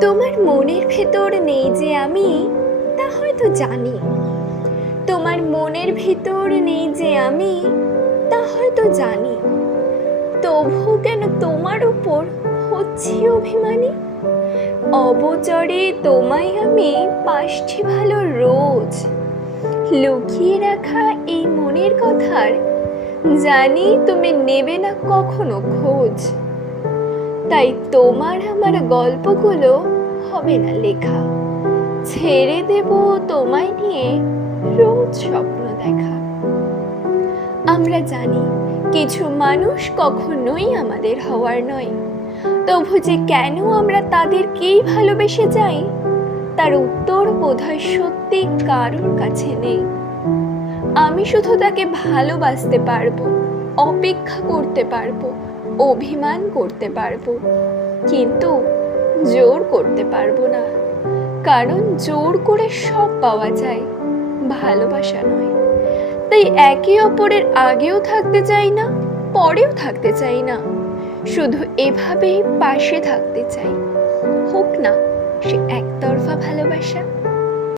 তোমার মনের ভেতর নেই যে আমি, তা হয়তো জানি। তোমার মনের ভিতর নেই যে আমি, তা হয়তো জানি। তবু কেন তোমার উপর হচ্ছি অভিমানী? অবচরে তোমায় আমি বাসছি ভালো রোজ। লুকিয়ে রাখা এই মনের কথার জানি তুমি নেবে না কখনো খোঁজ। তাই তোমার আমার গল্পগুলো হবে না লেখা, ছেড়ে দেব তোমায় নিয়ে রোজ স্বপ্ন দেখা। আমরা জানি কিছু মানুষ কখনোই আমাদের হওয়ার নয়, তবু যে কেন আমরা তাদেরকেই ভালোবেসে যাই, তার উত্তর বোধহয় সত্যি কারোর কাছে নেই। আমি শুধু তাকে ভালোবাসতে পারবো, অপেক্ষা করতে পারবো, অভিমান করতে পারবো, কিন্তু জোর করতে পারবো না। কারণ জোর করে সব পাওয়া যায়, ভালোবাসা নয়। তাই একে অপরের আগেও থাকতে চাই না, পরেও থাকতে চাই না, শুধু এভাবেই পাশে থাকতে চাই। হোক না সে একতরফা ভালোবাসা।